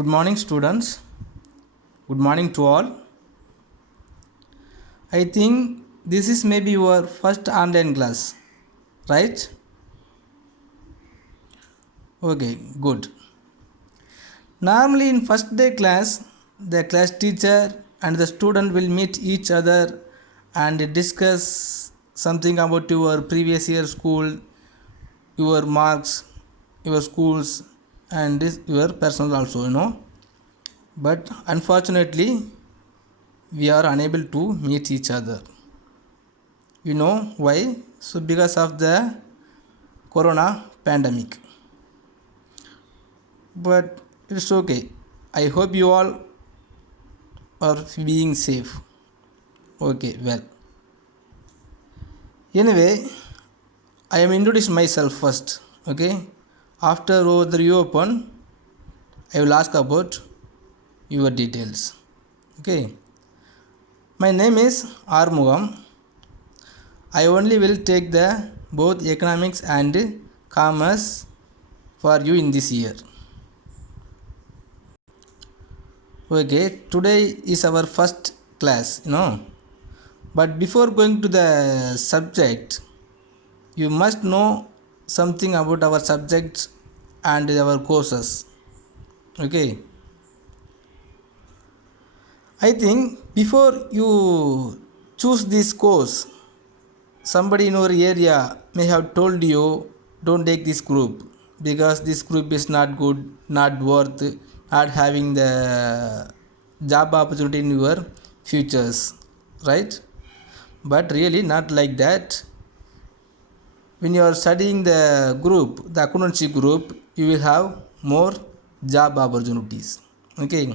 Good morning, students. Good morning to all. I think this is maybe your first online class, right? Okay, good. Normally, in first day class, the class teacher and the student will meet each other and discuss something about your previous year school, your marks, your schools, and your personal also. But unfortunately, we are unable to meet each other. You know why? So because of the corona pandemic. But it's okay. I hope you all are being safe. Okay, well. Anyway, I am introducing myself first. Okay. After the reopen, I will ask about your details. Okay. My name is Armugam. I only will take the both economics and commerce for you in this year. Okay, today is our first class. But before going to the subject, you must know something about our subjects and our courses. Okay. I think before you choose this course, somebody in your area may have told you don't take this group because this group is not good, not worth, not having the job opportunity in your futures, right? But really not like that. When you are studying the group, the accountancy group, you will have more job opportunities. Okay.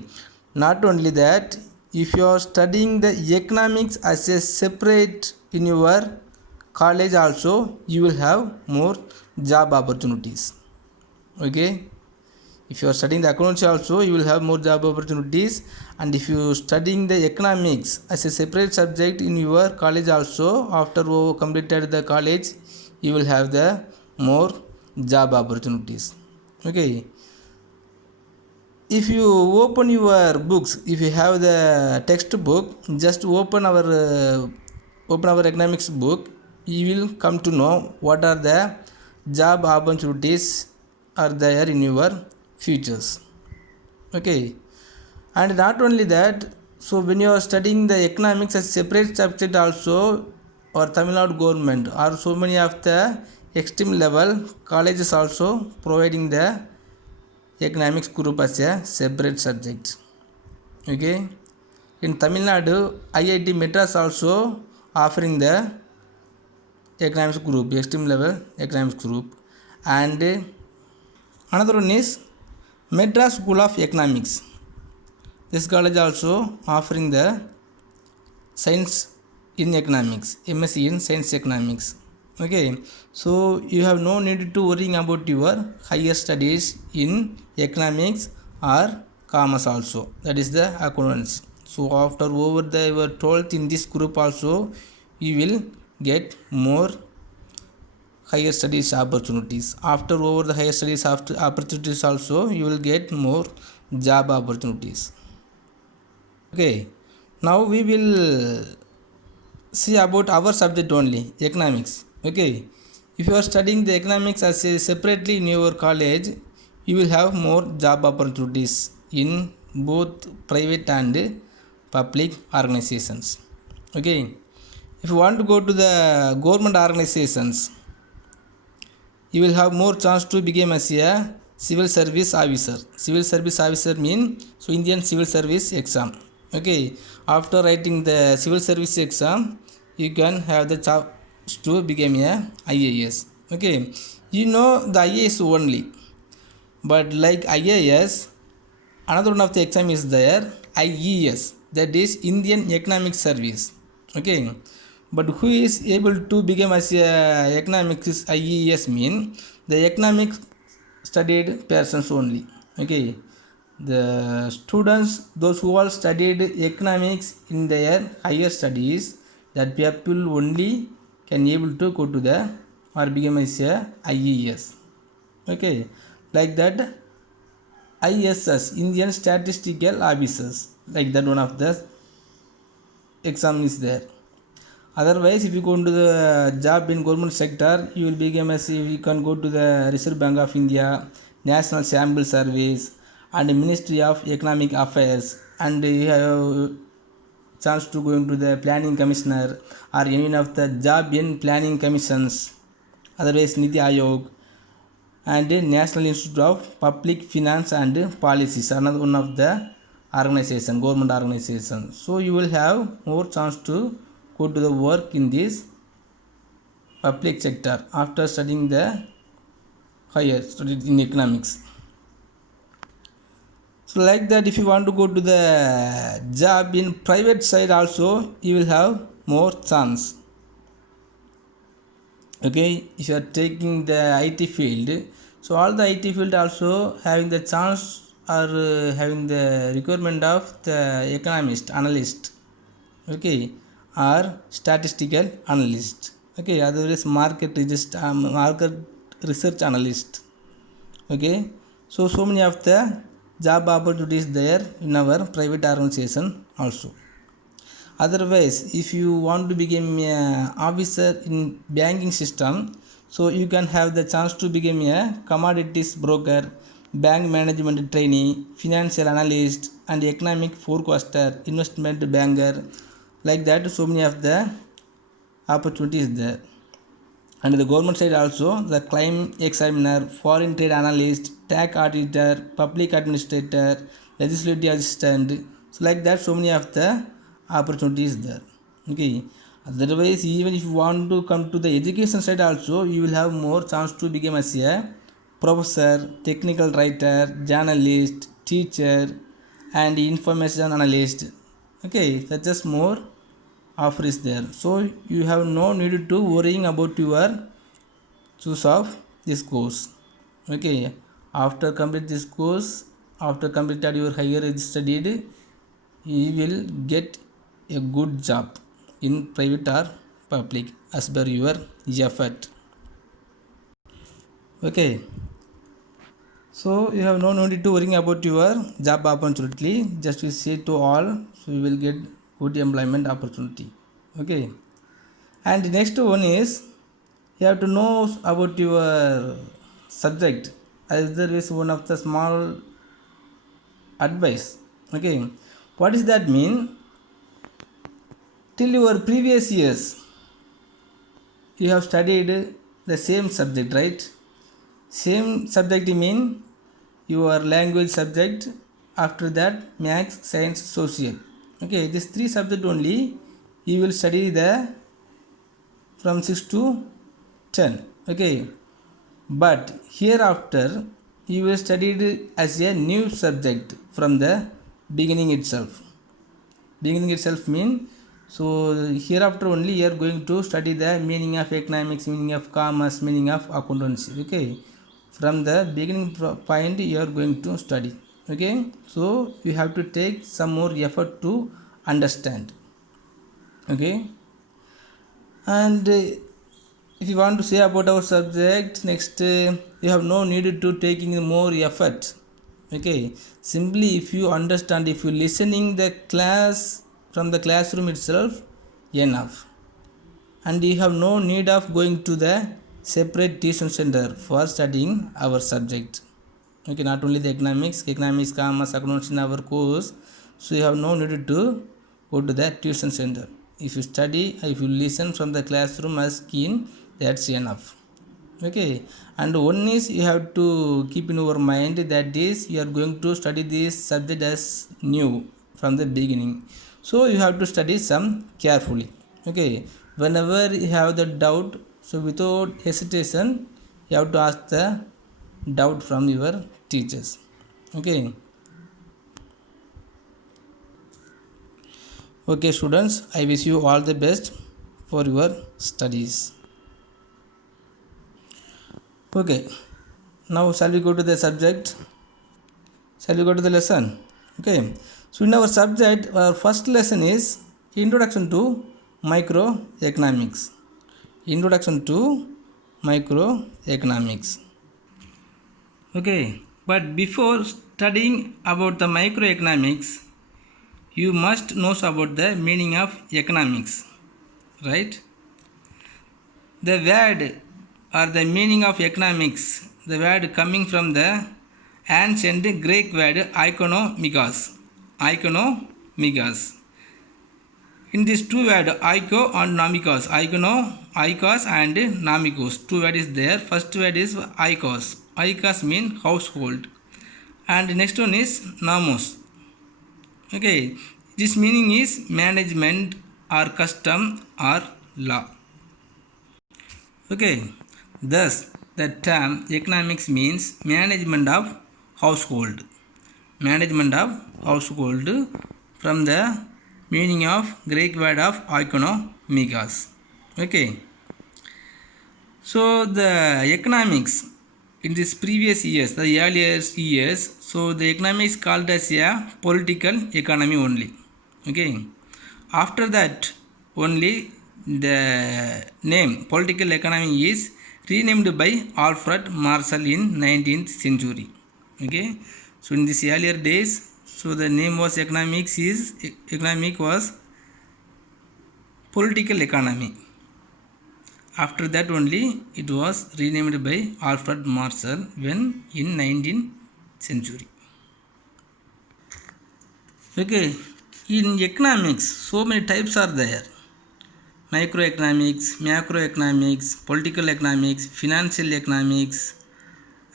Not only that, if you are studying the economics as a separate in your college also, you will have more job opportunities. Okay. If you are studying the accountancy also, you will have more job opportunities. And if you are studying the economics as a separate subject in your college also, after you completed the college, you will have the more job opportunities. Okay. If you open your books, if you have the textbook, just open our economics book, you will come to know what are the job opportunities are there in your futures. Okay. And not only that, so when you are studying the economics as separate subject also, or Tamil Nadu government or so many of the extreme level colleges also providing the economics group as a separate subject. Okay. In Tamil Nadu, IIT Madras also offering the economics group, extreme level economics group. And another one is Madras School of Economics. This college also offering the science in economics, MSc in science economics. Okay, so you have no need to worrying about your higher studies in economics or commerce also. That is the accounts. So after over the your 12th in this group also, you will get more higher studies opportunities. After over the higher studies opportunities also, you will get more job opportunities. Okay, now we will see about our subject only, economics. Okay, if you are studying the economics as a separately in your college, you will have more job opportunities in both private and public organizations. Okay, if you want to go to the government organizations, you will have more chance to become as a civil service officer. Civil service officer mean so Indian civil service exam. Okay, after writing the civil service exam, you can have the chance to become a IAS. Okay, you know the IAS only, but like IAS, another one of the exam is there, IES, that is Indian Economic Service. Okay, but who is able to become as a economics IES mean the economics studied persons only. Okay, the students, those who all studied economics in their higher studies, that people only can able to go to the or become as a IES. Okay, like that ISS, Indian Statistical Officers, like that one of the exam is there. Otherwise, if you go into the job in government sector, you will become as if you can go to the Reserve Bank of India, National Sample Service, and Ministry of Economic Affairs, and you have chance to go into the Planning Commissioner or any of the job in planning commissions. Otherwise, Niti Ayog and National Institute of Public Finance and Policies, another one of the organization, government organization. So you will have more chance to go to the work in this public sector after studying the higher studied in economics. So like that, if you want to go to the job in private side also, you will have more chance. Okay, if you are taking the IT field, so all the IT field also having the chance or having the requirement of the economist, analyst, okay, or statistical analyst, okay, otherwise market research analyst, okay. So many of the job opportunities there in our private organization also. Otherwise, if you want to become a officer in banking system, so you can have the chance to become a commodities broker, bank management trainee, financial analyst, and economic forecaster, investment banker, like that. So many of the opportunities there. And the government side also, the claim examiner, foreign trade analyst, tax auditor, public administrator, legislative assistant, so like that, so many of the opportunities there, okay. Otherwise, even if you want to come to the education side also, you will have more chance to become as a professor, technical writer, journalist, teacher, and information analyst, okay. Such as more offer is there. So you have no need to worrying about your choose of this course, okay. After complete this course, after completed your higher studied, you will get a good job in private or public as per your effort, okay. So you have no need to worrying about your job opportunity. Just you say to all, so you will get good employment opportunity, okay. And the next one is you have to know about your subject, as there is one of the small advice, okay. What does that mean? Till your previous years you have studied the same subject, right? Same subject mean your language subject, after that maths, science, social, okay. These three subject only you will study the from 6 to 10, okay. But hereafter you will studied as a new subject from the beginning itself. Beginning itself mean, so hereafter only you are going to study the meaning of economics, meaning of commerce, meaning of accountancy, okay. From the beginning point you are going to study, okay. So you have to take some more effort to understand, okay. And if you want to say about our subject next, you have no need to taking more effort, okay. Simply if you understand, if you listening the class from the classroom itself, enough. And you have no need of going to the separate tuition center for studying our subject, okay. Not only the economics, commerce, accounts in our course, so you have no need to go to the tuition center. If you study, if you listen from the classroom as keen, that's enough, okay. And one is you have to keep in your mind that is you are going to study this subject as new from the beginning, so you have to study some carefully, okay. Whenever you have the doubt, so without hesitation you have to ask the doubt from your teachers, okay. Okay students, I wish you all the best for your studies. Okay, now shall we go to the subject? Shall we go to the lesson? Okay, so in our subject, our first lesson is Introduction to Microeconomics. Introduction to Microeconomics. Okay, But before studying about the microeconomics, you must know about the meaning of economics, right? The word or the meaning of economics, the word coming from the ancient Greek word oikonomikos. Oikonomikos. In these two words, oiko and nomikos, oikos and nomikos, two words is there. First word is oikos. Oikos means household, and next one is nomos. Okay, this meaning is management or custom or law. Okay, thus the term economics means management of household. Management of household from the meaning of Greek word of oikonomikos. Okay, so the economics in this previous years, the earlier years, so the economics called as a political economy only. Okay, after that only the name political economy is renamed by Alfred Marshall in 19th century. Okay, so in this earlier days, so the name was economic was political economy. After that only it was renamed by Alfred Marshall when in 19th century. Okay, in economics so many types are there. Microeconomics, macroeconomics, political economics, financial economics,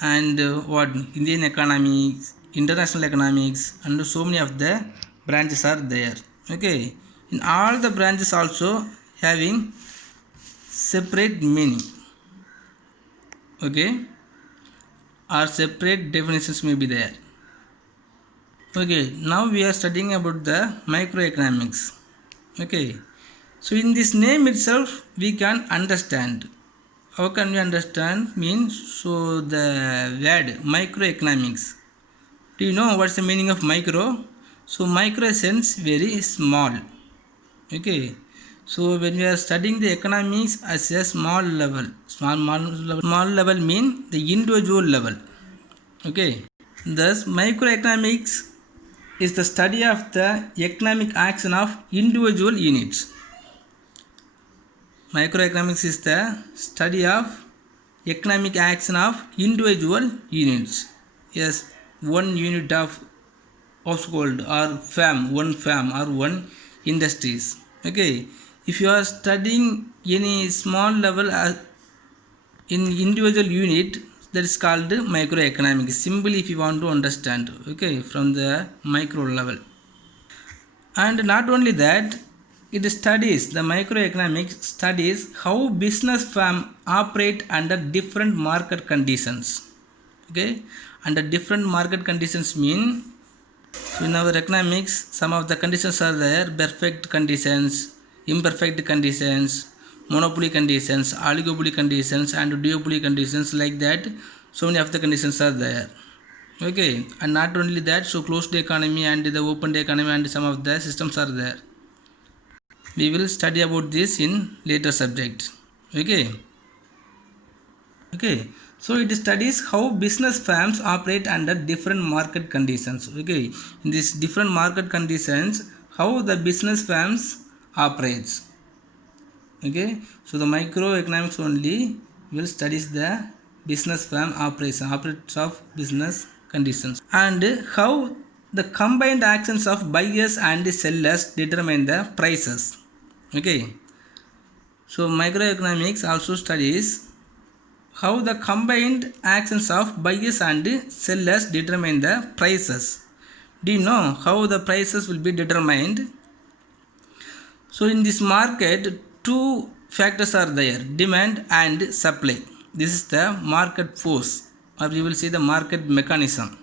and Indian economics, international economics, and so many of the branches are there. Okay, in all the branches also having separate meaning. Okay, or separate definitions may be there. Okay, now we are studying about the microeconomics. Okay, so in this name itself we can understand. How can we understand? Means, so the word microeconomics. Do you know what's the meaning of micro? So micro sense very small. Okay, so when we are studying the economics as a small level mean the individual level. Okay, thus microeconomics is the study of the economic action of individual units. Microeconomics is the study of economic action of individual units. Yes, one unit of household or one firm or one industries. Okay, if you are studying any small level in individual unit, that is called microeconomics. Simply if you want to understand, okay, from the micro level. And not only that, it studies, the microeconomics studies how business firm operate under different market conditions. Okay, under different market conditions mean, so in our economics some of the conditions are there: perfect conditions, imperfect conditions, monopoly conditions, oligopoly conditions, and duopoly conditions, like that. So many of the conditions are there. Okay, and not only that, so closed economy and the open economy and some of the systems are there. We will study about this in later subject. Okay, so it studies how business firms operate under different market conditions. Okay, in these different market conditions, how the business firms operates. Okay, so the microeconomics only will studies the business firm operates of business conditions, and how the combined actions of buyers and sellers determine the prices. Okay, so microeconomics also studies how the combined actions of buyers and sellers determine the prices. Do you know how the prices will be determined? So in this market, two factors are there: demand and supply. This is the market force, or we will say the market mechanism.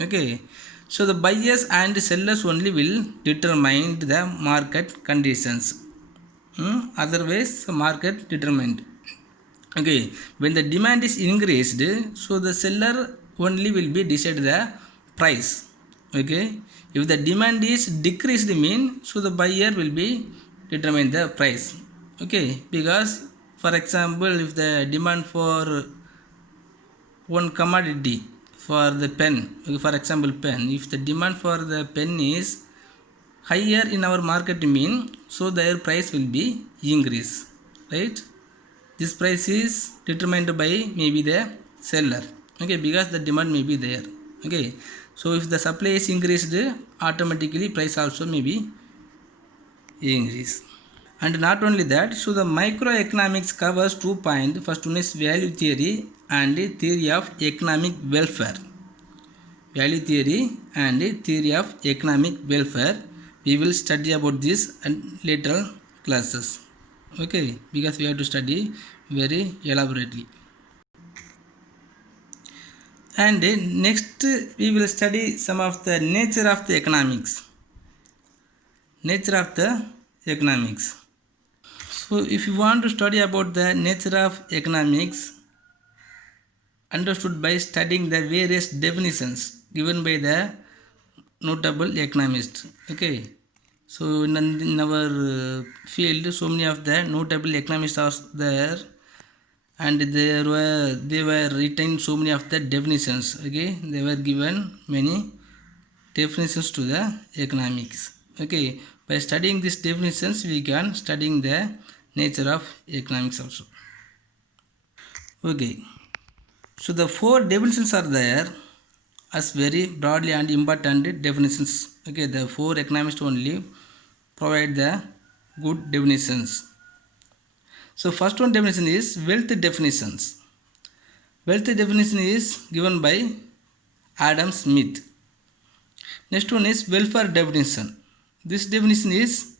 Okay, so the buyers and sellers only will determine the market conditions. Otherwise, the market determined. Okay, when the demand is increased, so the seller only will be decide the price. Okay, if the demand is decreased, so the buyer will be determine the price. Okay, because for example, if the demand for one commodity, for the pen, for example pen, if the demand for the pen is higher in our market mean, so their price will be increase, right? This price is determined by maybe the seller, okay, because the demand may be there, okay. So if the supply is increased, automatically price also may be increase. And not only that, so the microeconomics covers 2 points. First one is value theory and theory of economic welfare. Value theory and theory of economic welfare. We will study about this in later classes. Okay, because we have to study very elaborately. And next we will study some of the nature of the economics. Nature of the economics. So if you want to study about the nature of economics, understood by studying the various definitions given by the notable economists, okay. So in our field, so many of the notable economists are there, and they were written so many of the definitions, okay. They were given many definitions to the economics, okay. By studying these definitions, we can studying the nature of economics also, okay. So the 4 definitions are there as very broadly and important definitions, okay. The 4 economists only provide the good definitions. So first one definition is wealth definitions. Wealth definition is given by Adam Smith. Next one is welfare definition. This definition is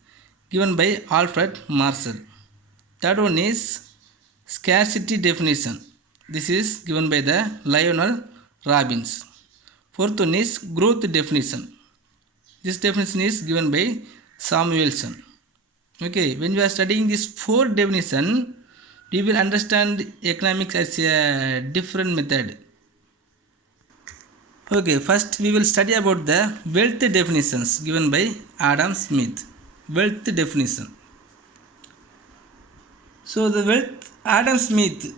given by Alfred Marshall. Third one is scarcity definition. This is given by the Lionel Robbins. Fourth one is growth definition. This definition is given by Samuelson. Okay, when we are studying this 4 definition, we will understand economics as a different method. Okay, first we will study about the wealth definitions given by Adam Smith. Wealth definition. So the wealth, Adam Smith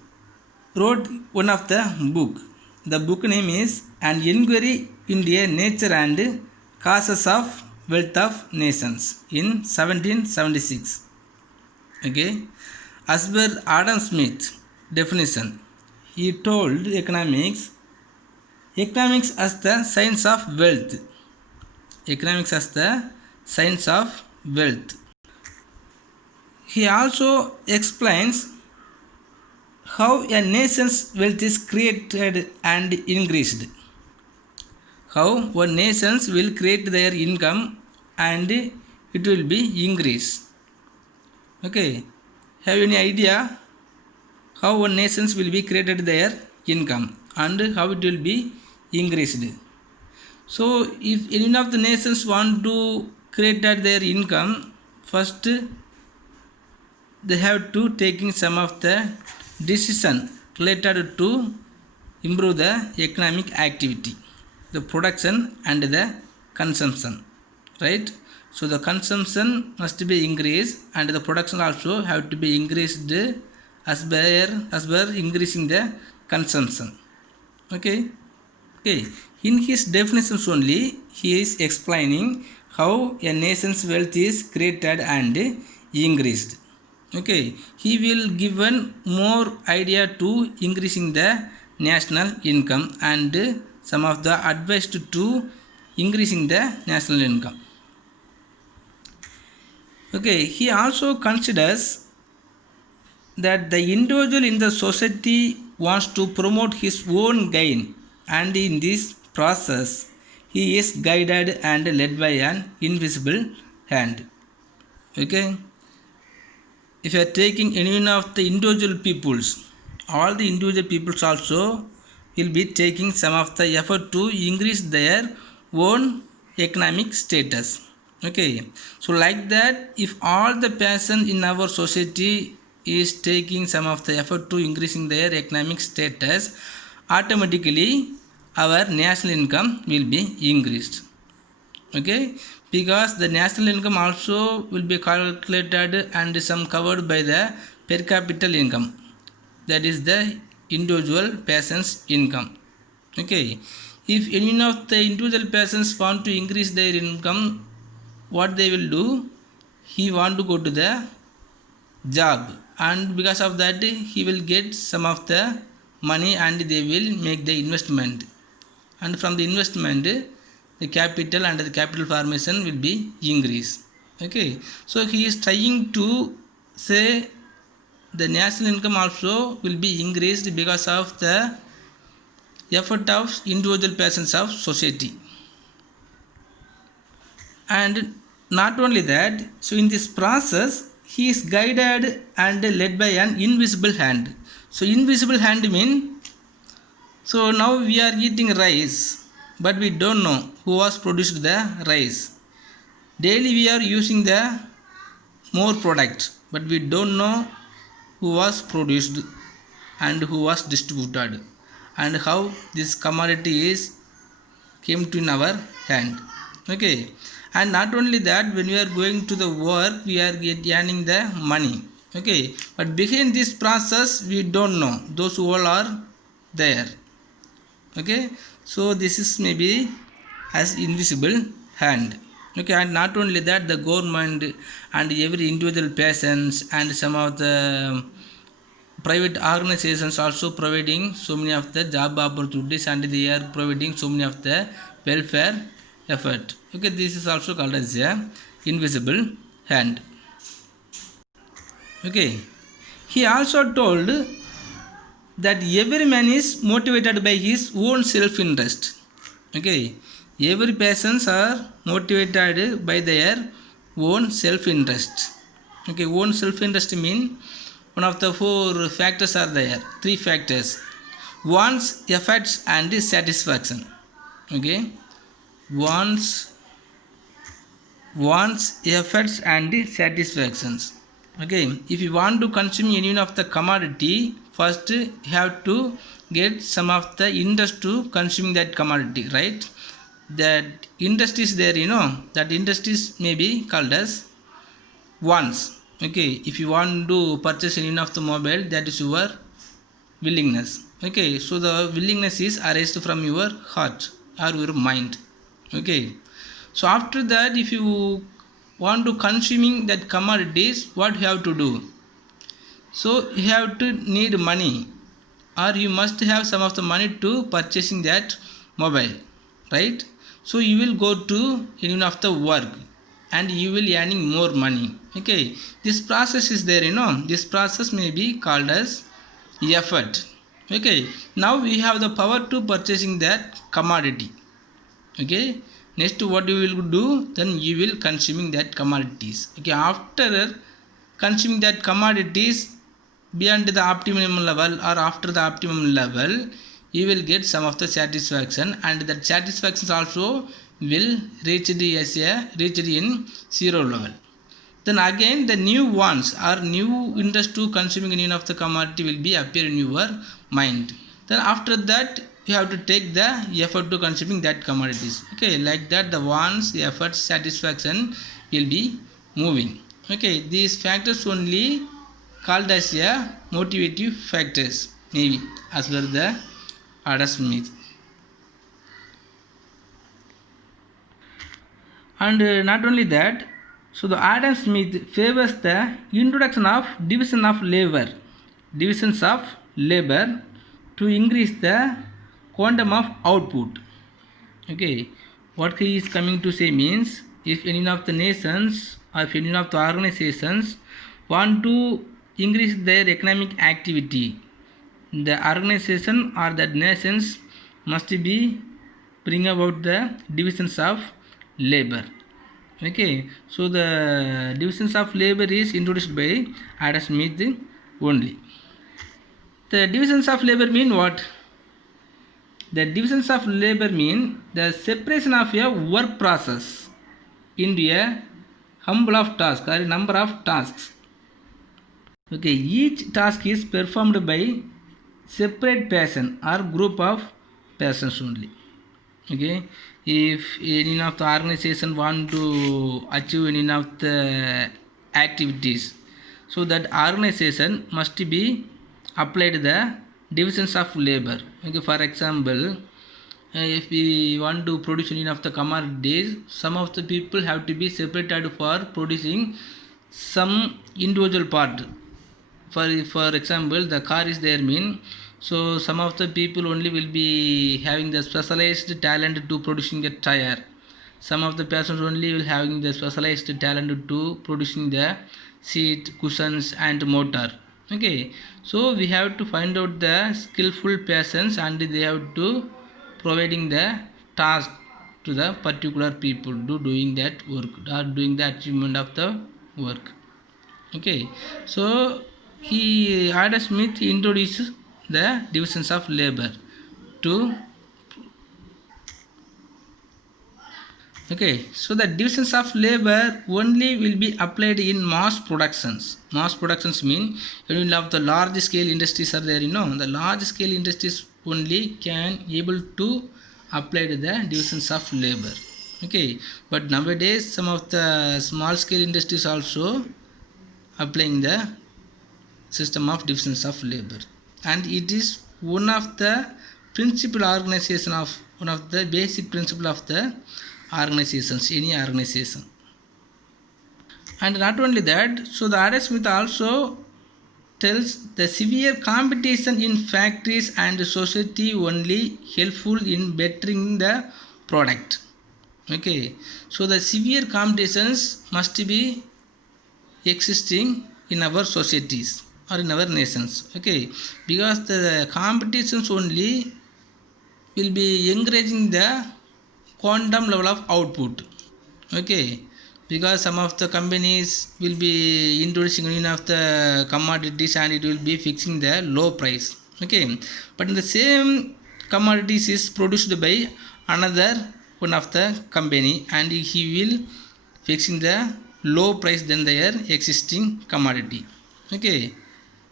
wrote one of the book. The book name is An Inquiry into the Nature and Causes of Wealth of Nations in 1776. Okay, as per Adam Smith definition, he told economics as the science of wealth. Economics as the science of wealth. He also explains how a nation's wealth is created and increased. How one nations will create their income and it will be increased. Okay, have any idea how one nations will be created their income and how it will be increased? So if any of the nations want to create their income, first they have to taking some of the decision related to improve the economic activity, the production and the consumption, right? So the consumption must be increased and the production also have to be increased as per increasing the consumption, okay. In his definitions only, he is explaining how a nation's wealth is created and increased, okay. He will given more idea to increasing the national income and some of the advice to increasing the national income, okay. He also considers that the individual in the society wants to promote his own gain, and in this process he is guided and led by an invisible hand, okay. If you are taking any one of the individual peoples, all the individual peoples also will be taking some of the effort to increase their own economic status, okay. So like that, if all the person in our society is taking some of the effort to increasing their economic status, automatically our national income will be increased, okay. Because the national income also will be calculated and some covered by the per capita income, that is the individual person's income, Okay, if any of the individual persons want to increase their income, what they will do? He want to go to the job, and because of that he will get some of the money and they will make the investment, and from the investment the capital and the capital formation will be increased. Okay, so he is trying to say the national income also will be increased because of the effort of individual persons of society. And not only that, so in this process he is guided and led by an invisible hand. So invisible hand mean, so now we are eating rice, but we don't know who was produced the rice. Daily we are using the more product, but we don't know who was produced and who was distributed and how this commodity is came to in our hand. Okay, and not only that, when we are going to the work we are earning the money. Okay, but behind this process we don't know those who all are there. Okay, so this is maybe as invisible hand. Okay, and not only that, the government and every individual persons and some of the private organizations also providing so many of the job opportunities and they are providing so many of the welfare effort. Okay, this is also called as a invisible hand. Okay, he also told that every man is motivated by his own self interest. Okay, every persons are motivated by their own self interest. Okay, own self interest mean one of the four factors are there, three factors: wants, efforts and satisfaction. Okay, wants, efforts and satisfactions. Okay, if you want to consume any of the commodity, first you have to get some of the interest to consuming that commodity, right? That interest is there, that interest is maybe called as wants. Okay, if you want to purchase any of the mobile, that is your willingness. Okay, so the willingness is arised from your heart or your mind. Okay, so after that, if you want to consuming that commodities, what you have to do? So you have to need money, or you must have some of the money to purchasing that mobile, right? So you will go to any of the work and you will earning more money. Okay, this process is there, this process may be called as effort. Okay, now we have the power to purchasing that commodity. Okay, next what you will do, then you will consuming that commodities. Okay, after consuming that commodities beyond the optimum level or after the optimum level, you will get some of the satisfaction, and that satisfaction also will reach in zero level. Then again the new wants or new interest to consuming any of the commodity will be appear in your mind. Then after that you have to take the effort to consuming that commodities. Okay, like that the wants, the efforts, satisfaction will be moving. Okay, these factors only called as a motivative factors, maybe as per the Adam Smith. And not only that, so the Adam Smith favors the introduction of divisions of labor to increase the quantum of output. Okay, what he is coming to say means, if any of the nations or if any of the organizations want to increase their economic activity, the organization or the nations must be bring about the divisions of labor. Okay, so the divisions of labor is introduced by Adam Smith only. The divisions of labor mean what? The divisions of labor mean the separation of a work process into a humble of task or a number of tasks. Okay, each task is performed by separate person or group of persons only. Okay, if any of the organization want to achieve any of the activities, so that organization must be applied the divisions of labor. Okay, for example, if we want to produce any of the commodities, some of the people have to be separated for producing some individual part. For example, the car is there mean, so some of the people only will be having the specialized talent to producing a tire. Some of the persons only will having the specialized talent to producing the seat, cushions and motor. Okay, so we have to find out the skillful persons and they have to providing the task to the particular people to doing that work or doing the achievement of the work. Okay, so he Adam Smith introduces the divisions of labor to. Okay, so the divisions of labor only will be applied in mass productions. Mass productions mean when you have the large scale industries are there, the large scale industries only can able to apply the divisions of labor. Okay, but nowadays some of the small scale industries also applying the system of divisions of labor, and it is one of the principal organization of one of the basic principle of the organizations, any organization. And not only that, so the Adam Smith also tells the severe competition in factories and society only helpful in bettering the product. Okay, so the severe competitions must be existing in our societies or in our nations. Okay, because the competitions only will be encouraging the quantum level of output. Okay, because some of the companies will be introducing one of the commodities and it will be fixing the low price. Okay, but in the same commodities is produced by another one of the company and he will fixing the low price than their existing commodity. Okay,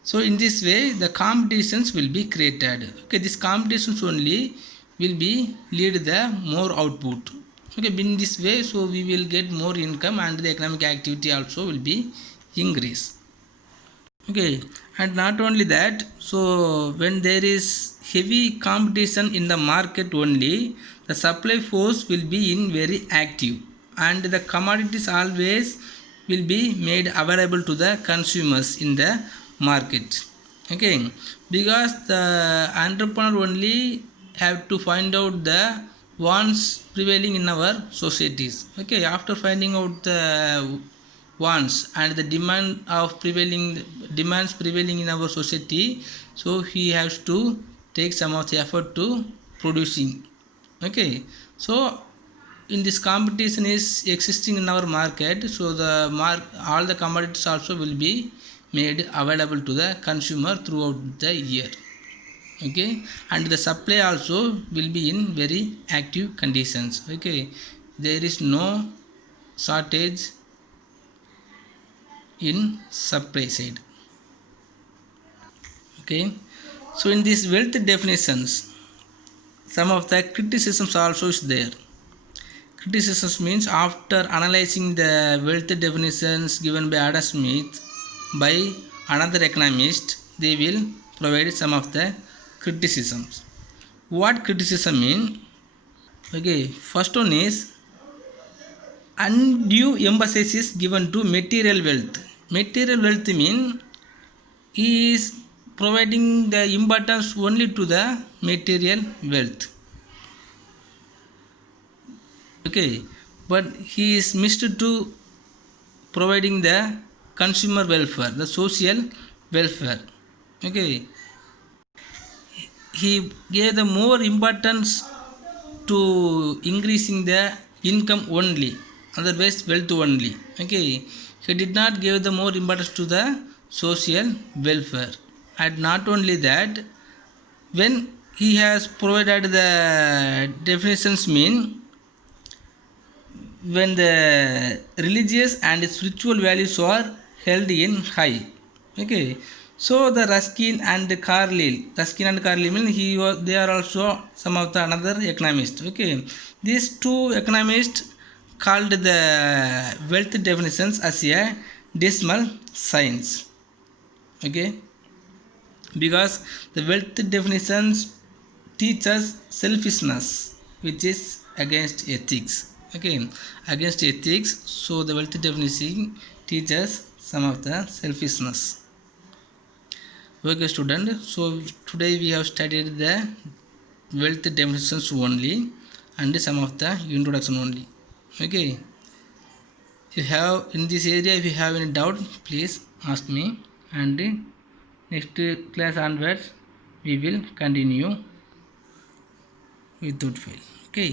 so in this way the competitions will be created. Okay, these competitions only will be lead the more output. Okay, in this way so we will get more income and the economic activity also will be increase. Okay, and not only that, so when there is heavy competition in the market only, the supply force will be in very active and the commodities always will be made available to the consumers in the market. Okay, because the entrepreneur only have to find out the wants prevailing in our societies. Okay, after finding out the wants and the demands prevailing in our society, so he has to take some of the effort to producing. Okay, so in this competition is existing in our market, so the all the commodities also will be made available to the consumer throughout the year. Okay, and the supply also will be in very active conditions. Okay, there is no shortage in supply side. Okay, so in these wealth definitions some of the criticisms also is there. Criticisms means after analyzing the wealth definitions given by Adam Smith by another economist, they will provide some of the criticisms. What criticism mean? Okay, first one is undue emphasis is given to material wealth. Material wealth mean he is providing the importance only to the material wealth. Okay, but he is missed to providing the consumer welfare, the social welfare. Okay, he gave the more importance to increasing the income only, otherwise wealth only. Okay, he did not give the more importance to the social welfare. And not only that, when he has provided the definitions mean when the religious and spiritual values are held in high. Okay, so the Ruskin and Carlyle mean they are also some of the another economists. Okay, these two economists called the wealth definitions as a decimal science. Okay, because the wealth definitions teach us selfishness, which is against ethics. Okay, against ethics. So the wealth definition teaches some of the selfishness. Okay student, so today we have studied the wealth definitions only and some of the introduction only. Okay, if you have in this area, if you have any doubt, please ask me, and next class onwards we will continue without fail. Okay.